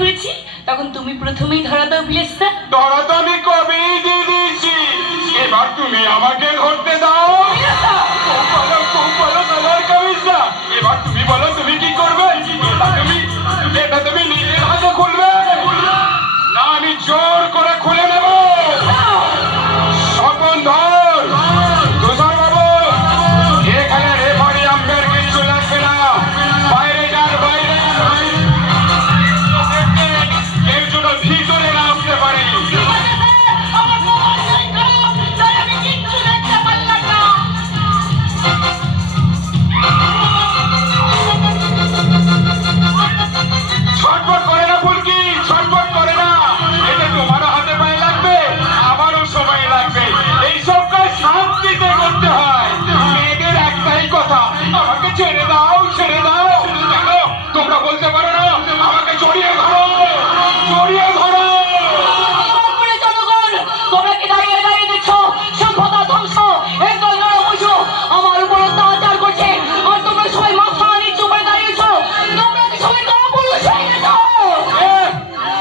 ধরেছি তখন তুমি প্রথমেই ধরা দাও ভিলেজটা। ধরা তো আমি কবেই দিয়ে দিয়েছি, এবার তুমি আমাকে ধরতে দাও। খুব ভালো কালার কামিজটা, এবার তুমি বলো তুমি কি করবে? এটা তুমি নিজের হাতে খুলবে না আমি জোর করে খুলে নেব? স্বপন ধর, তুষার বাবু, এখানে রেফারি আম্পায়ার কিছু লাগবে না, বাইরে যান বাইরে। কেউ যেন ভিতরে না উঠতে পারে। ছটফট করে না ফুলকি, ছটফট করে না, এটা তোমারও হাতে পায়ে লাগবে, আমারও সময় লাগবে। এইসব কাজ শান্তিতে করতে হয়। মেয়েদের একটাই কথা, আমাকে ছেড়ে দাও, ছেড়ে দাও। কেন তোমরা বলতে পারো না আমাকে জড়িয়ে ধরো, জড়িয়ে ধরো? তোমরা কি দাঁড়িয়ে দাঁড়িয়ে দেখছো সভ্যতা ধ্বংস, এই দলরা অবশ্য আমার উপর অত্যাচার করছে, আর তোমরা সবাই মাথা নিচু করে দাঁড়িয়েছো। তোমরা কি সবাই কাপুরুষ হয়ে গেছো?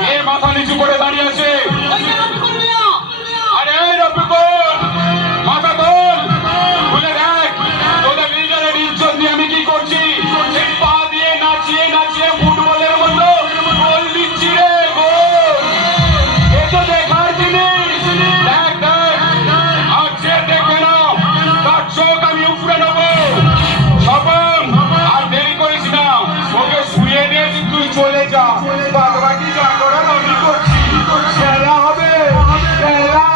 এ মাথা নিচু করে দাঁড়িয়ে আছে? আরে রফিকুল, মাথা তোল, খুলে দেখ তোদের লিডারের ইজ্জত নিয়ে আমি কি করছি। এই পা দিয়ে নাচিয়ে নাচিয়ে ফুটবলের মতো গোল দিচ্ছি রে, গোল। এ তো দেখার জিনিস, দেখ দেখ, আর যে দেখবে না তার চোখ আমি উপড়ে নেবো। স্বপন, আর দেরি করিস না, ওকে শুয়ে দিয়ে তুই চলে যা, বাদ বাকি যা করার আমি করছি। খেলা হবে, খেলা।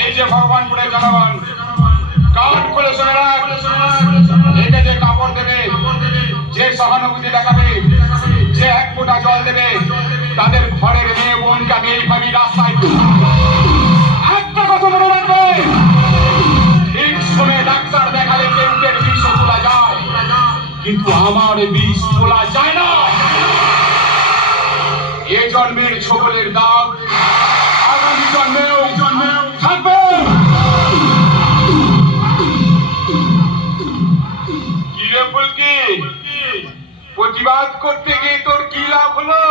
এই যে ভগবানপুরের জনগণ, কাঠ খুলে শুনে রাখ, একে যে কাপড় দেবে, যে সহানুভূতি দেখাবে, যে এক ফোঁটা জল দেবে, তাদের ঘরের মেয়ে বোনকে আমি এইভাবেই রাস্তায় একটা কথা মনে রাখবে, ঠিক সময়ে ডাক্তার দেখালে পেটের বিষ তোলা যায়, কিন্তু আমার বিষ তোলা যায় না। এ জন্মের ছোবলের দাগ আগামী জন্মেও থাকবে। কি রে ফুলকি, প্রতিবাদ করতে গিয়ে তোর কি লাভ হলো?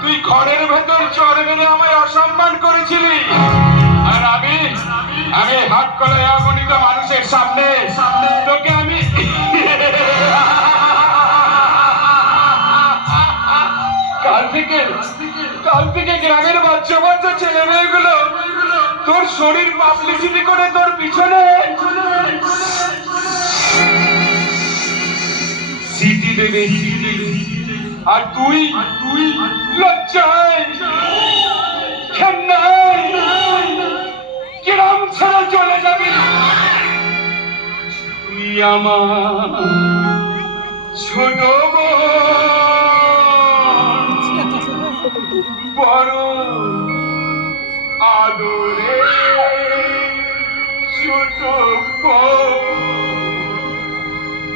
তুই ঘরের ভেতর চর মেরে আমায় অসম্মান করেছিলি, আর আমি হাত কলায় অগণিত মানুষের সামনে তোকে আমি কাল থেকে গ্রামের বাচ্চা বাচ্চা ছেলে মেয়েগুলো তোর শরীর পাবলিসিটি করে তোর পিছনে সিটি দেবে, আর তুই লজ্জায় ঘেন্নায় গ্রাম ছেড়ে চলে যাবি। তুই আমার ছোট বোন।